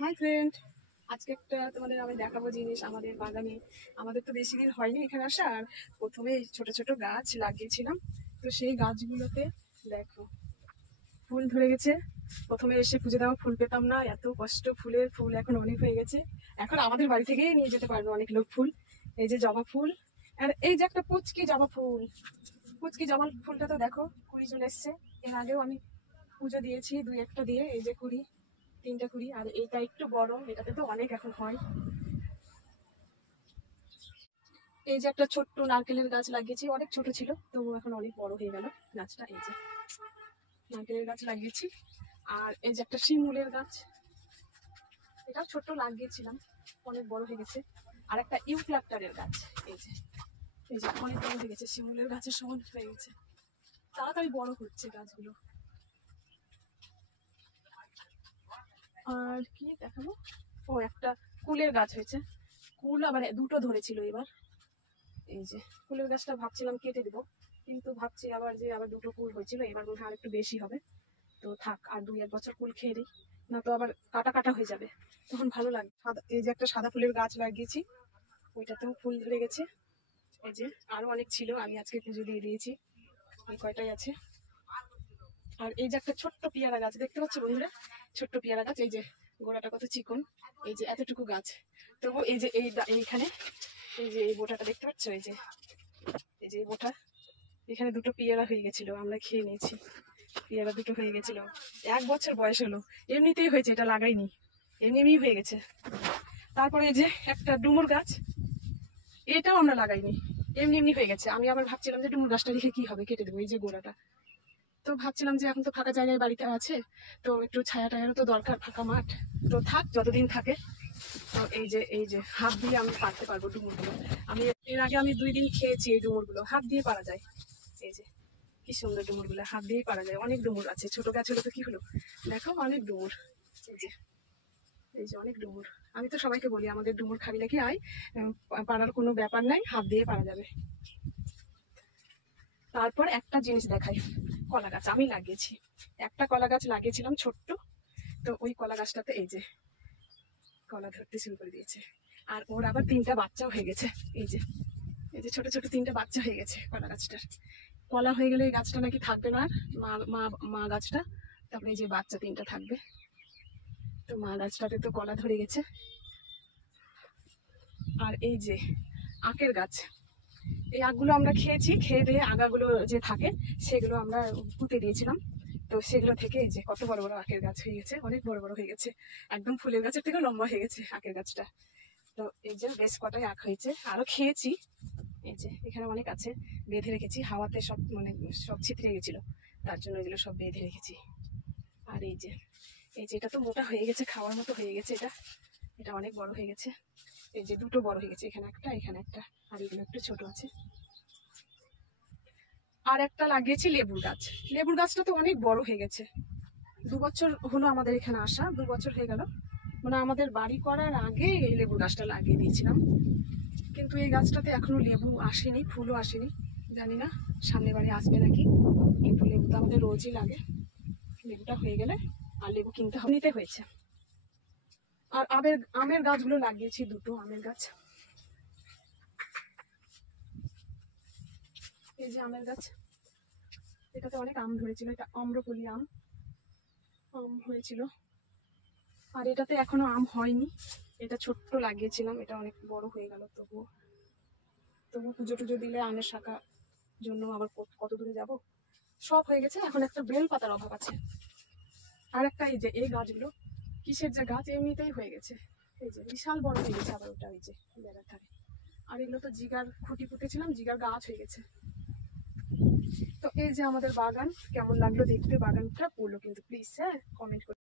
Hi friend, আজকে একটা তোমাদের আমি দেখাবো জিনিস আমাদের বাগানে। আমাদের তো বেশি দিন হয়নি এখানে আসা, আর প্রথমে ছোট ছোট গাছ লাগিয়েছিলাম। তো সেই গাছগুলোতে দেখো ফুল ধরে গেছে। প্রথমে এসে পুজো দেওয়া ফুল পেতাম না, এত কষ্ট, ফুলের ফুল এখন অনেক হয়ে গেছে। এখন আমাদের বাড়ি থেকেই নিয়ে যেতে পারবে অনেক লোক ফুল। এই যে জবা ফুল, আর এই যে একটা পুচকি জবা ফুল। পুচকি জবা ফুলটা তো দেখো কুড়ি চলে এসছে। এর আগেও আমি পুজো দিয়েছি দুই একটা দিয়ে, এই যে কুড়ি, তিনটা কুড়ি। আর এইটা একটু বড়, এটাতে তো অনেক এখন হয়। এই যে একটা ছোট্ট নারকেলের গাছ লাগিয়েছি, অনেক ছোট ছিল তো এখন অনেক বড় হয়ে গেল গাছটা। এই যে নারকেলের গাছ লাগিয়েছি। আর এই যে একটা শিমুলের গাছ, এটাও ছোট্ট লাগিয়েছিলাম, অনেক বড় হয়ে গেছে। আর একটা ইউক্যালিপটাসের গাছ, এই যে অনেক বড় হয়ে গেছে, শিমুলের গাছের সমান হয়ে গেছে, তাড়াতাড়ি বড় হচ্ছে গাছগুলো। আর কি দেখাবো, ও একটা কুলের গাছ হয়েছে, কুল আবার দুটো ধরেছিল এবার। এই যে ফুলের গাছটা ভাবছিলাম কেটে দেবো, কিন্তু ভাবছি আবার যে আবার দুটো কুল হয়েছিল, এবার মনে হয় আর একটু বেশি হবে। তো থাক, আর দুই এক বছর কুল খেয়ে দিই, না তো আবার কাটা কাটা হয়ে যাবে, তখন ভালো লাগবে। এই যে একটা সাদা ফুলের গাছ লাগিয়েছি, ওইটাতেও ফুল ধরে গেছে। এই যে আরো অনেক ছিল, আমি আজকে পুজো দিয়ে দিয়েছি, এই কয়টাই আছে। আর এই যে একটা ছোট্ট পেয়ারা গাছ দেখতে পাচ্ছ বন্ধুরা, ছোট্ট পেয়ারা গাছ। এই যে গোড়াটা কত চিকন, এই যে এতটুকু গাছ, তবু এই যে এইখানে এই যে এই বোটাটা দেখতে পাচ্ছ, এই যে বোটা, এখানে দুটো পেয়ারা হয়ে গেছিল, আমরা খেয়ে নিয়েছি। পেয়ারা দুটো হয়ে গেছিল, এক বছর বয়স হলো, এমনিতেই হয়েছে, এটা লাগাইনি, এমনি হয়ে গেছে। তারপরে এই যে একটা ডুমুর গাছ, এটাও আমরা লাগাইনি, এমনি এমনি হয়ে গেছে। আমি আবার ভাবছিলাম যে ডুমুর গাছটা রেখে কি হবে, কেটে দেবো এই যে গোড়াটা। তো ভাবছিলাম যে এখন তো ফাঁকা জায়গায় বাড়িতে আছে, তো একটু ছায়া টায়ারও তো দরকার, ফাঁকা মাঠ, তো থাক যতদিন থাকে। তো এই যে হাত দিয়ে আমি পারতে পারবো ডুমুরগুলো। আমি এর আগে আমি 2 দিন খেয়েছি এই ডুমুরগুলো, হাত দিয়ে পারা যায়। এই যে কি সুন্দর ডুমুর গুলো, হাত দিয়ে পারা যায়, অনেক ডুমুর আছে। ছোট গাছ হলো তো কি হলো, দেখো অনেক ডুমুর। এই যে অনেক ডুমুর। আমি তো সবাইকে বলি আমাদের ডুমুর খাবি নাকি, আয়, পারার কোনো ব্যাপার নাই, হাত দিয়ে পারা যাবে। তারপর একটা জিনিস দেখাই, কলা গাছ আমি লাগিয়েছি, একটা কলা গাছ লাগিয়েছিলাম ছোট্ট, তো ওই কলা গাছটাতে এই যে কলা ধরতে শুরু করে দিয়েছে। আর ওর আবার 3টা বাচ্চাও হয়ে গেছে। এই যে ছোট ছোট 3টা বাচ্চা হয়ে গেছে কলা গাছটার। কলা হয়ে গেলে এই গাছটা নাকি থাকবে না, আর মা মা মা গাছটা, তারপরে এই যে বাচ্চা 3টা থাকবে। তো মা গাছটাতে তো কলা ধরে গেছে। আর এই যে আখের গাছ, এই আখগুলো আমরা খেয়েছি, খেয়ে দিয়ে আগাগুলো যে থাকে সেগুলো আমরা পুঁতে দিয়েছিলাম। তো সেগুলো থেকে এই যে কত বড় বড় আখের গাছ হয়ে গেছে, অনেক বড় বড় হয়ে গেছে, একদম ফুলের গাছের থেকে লম্বা হয়ে গেছে আখের গাছটা। তো এই যে বেশ কটাই আখ হয়েছে, আরো খেয়েছি। এই যে এখানে অনেক আছে, বেঁধে রেখেছি, হাওয়াতে সব মানে সব ছিতরে গেছিল, তার জন্য এগুলো সব বেঁধে রেখেছি। আর এই যে এটা তো মোটা হয়ে গেছে, খাওয়ার মতো হয়ে গেছে, এটা এটা অনেক বড় হয়ে গেছে। এই যে দুটো বড় হয়ে গেছে, এখানে একটা এখানে একটা, আর এগুলো একটু ছোট আছে। আর একটা লাগিয়েছি লেবুর গাছ, লেবুর গাছটা তো অনেক বড় হয়ে গেছে, 2 বছর হলো আমাদের এখানে আসা, 2 বছর হয়ে গেল। মানে আমাদের বাড়ি করার আগে এই লেবুর গাছটা লাগিয়ে দিয়েছিলাম, কিন্তু এই গাছটাতে এখনো লেবু আসেনি, ফুলও আসেনি, জানি না সামনে বাড়ি আসবে নাকি। কিন্তু লেবু তো আমাদের রোজই লাগে, লেবুটা হয়ে গেলে আর লেবু কিনতে নিতে হয়েছে। আর আমের গাছগুলো লাগিয়েছি, দুটো আমের গাছ। এই যে আমের গাছ, এটাতে অনেক আম ধরেছিল, এটা আম্রপলি আম, আম হয়েছিল। আর এটাতে এখনো আম হয়নি, এটা ছোট্ট লাগিয়েছিলাম, এটা অনেক বড় হয়ে গেল। তবু পুজো টুজো দিলে আমের শাখা জন্য আবার কত দূরে যাব, সব হয়ে গেছে, এখন একটা বেল পাতার অভাব আছে। আর একটা এই যে এই গাছগুলো কিসের যে গাছ, এমনিতেই হয়ে গেছে, এই যে বিশাল বড় হয়ে গেছে আবার ওটা, এই যে বেড়ার ধারে। আর এগুলো তো জিগার খুঁটি পুঁতেছিলাম, জিগার গাছ হয়ে গেছে। তো এই যে আমাদের বাগান, কেমন লাগলো দেখতে বাগানটা বলো কিন্তু প্লিজ, হ্যাঁ কমেন্ট করে।